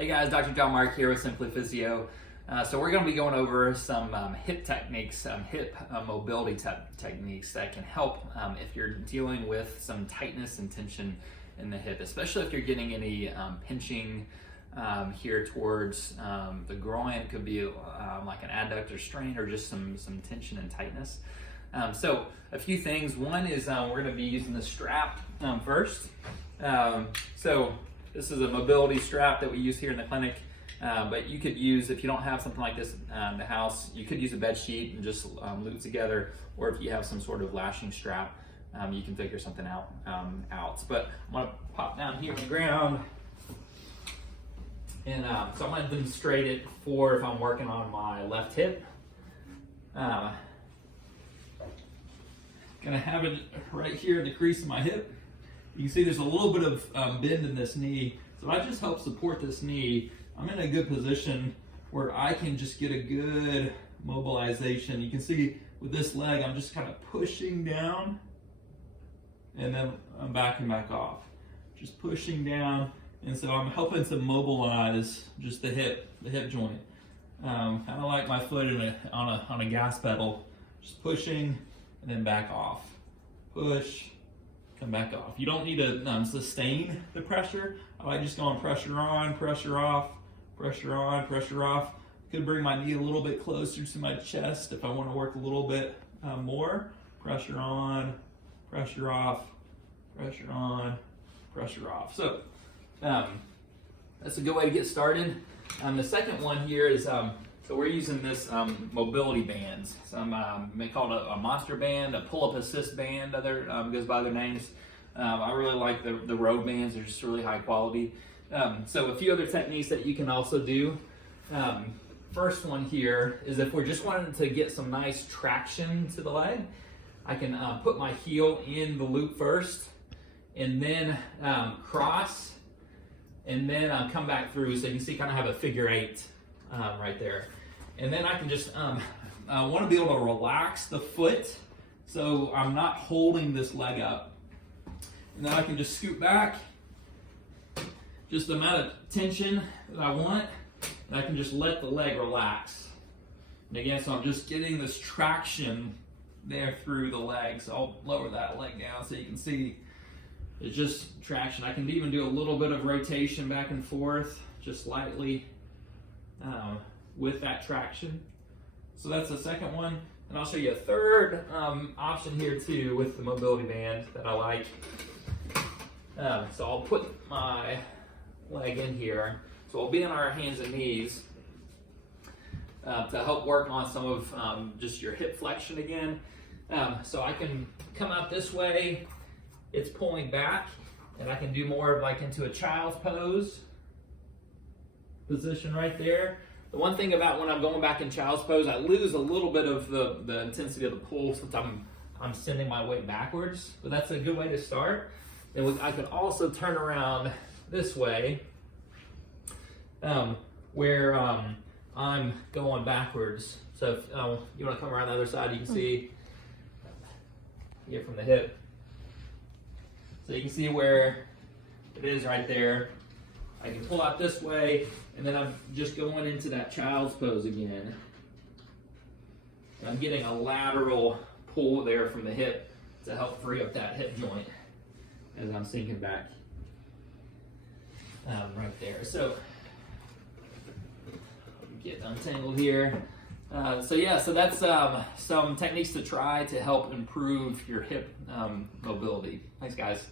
Hey guys, Dr. John Mark here with Simply Physio. So we're going to be going over some hip techniques, hip mobility techniques that can help if you're dealing with some tightness and tension in the hip, especially if you're getting any pinching here towards the groin. It could be like an adductor strain or just some tension and tightness. So a few things. One is we're going to be using the strap first. So this is a mobility strap that we use here in the clinic, but you could use, if you don't have something like this in the house, you could use a bed sheet and just loop it together, or if you have some sort of lashing strap, you can figure something out. But I'm gonna pop down here on the ground, and so I'm gonna demonstrate it for if I'm working on my left hip. Gonna have it right here in the crease of my hip. You can see there's a little bit of bend in this knee, so I just help support this knee. I'm in a good position where I can just get a good mobilization. You can see with this leg, I'm just kind of pushing down, and then I'm backing back off. Just pushing down, and so I'm helping to mobilize just the hip joint. Kind of like my foot on a gas pedal, just pushing and then back off. Push, come back off. You don't need to sustain the pressure. I like just going pressure on, pressure off, pressure on, pressure off. Could bring my knee a little bit closer to my chest if I want to work a little bit more. Pressure on, pressure off, pressure on, pressure off. So that's a good way to get started. The second one here is, so we're using this mobility bands. Some may call it a monster band, a pull-up assist band, other goes by their names. I really like the road bands. They're just really high quality. So a few other techniques that you can also do. First one here is if we're just wanting to get some nice traction to the leg, I can put my heel in the loop first, and then cross, and then come back through. So you can see kind of have a figure eight right there. And then I can just want to be able to relax the foot so I'm not holding this leg up. And then I can just scoot back, just the amount of tension that I want, and I can just let the leg relax. And again, so I'm just getting this traction there through the leg. So I'll lower that leg down so you can see it's just traction. I can even do a little bit of rotation back and forth, just lightly with that traction. So that's the second one. And I'll show you a third option here too with the mobility band that I like. So I'll put my leg in here. So I'll be on our hands and knees to help work on some of just your hip flexion again. So I can come out this way, it's pulling back, and I can do more of like into a child's pose position right there. The one thing about when I'm going back in child's pose, I lose a little bit of the intensity of the pull since I'm sending my weight backwards, but that's a good way to start. And I can also turn around this way, where I'm going backwards. So if you want to come around the other side, you can see here from the hip. So you can see where it is right there. I can pull out this way, and then I'm just going into that child's pose again. And I'm getting a lateral pull there from the hip to help free up that hip joint as I'm sinking back right there. So get untangled here. So yeah, so that's some techniques to try to help improve your hip mobility. Thanks, guys.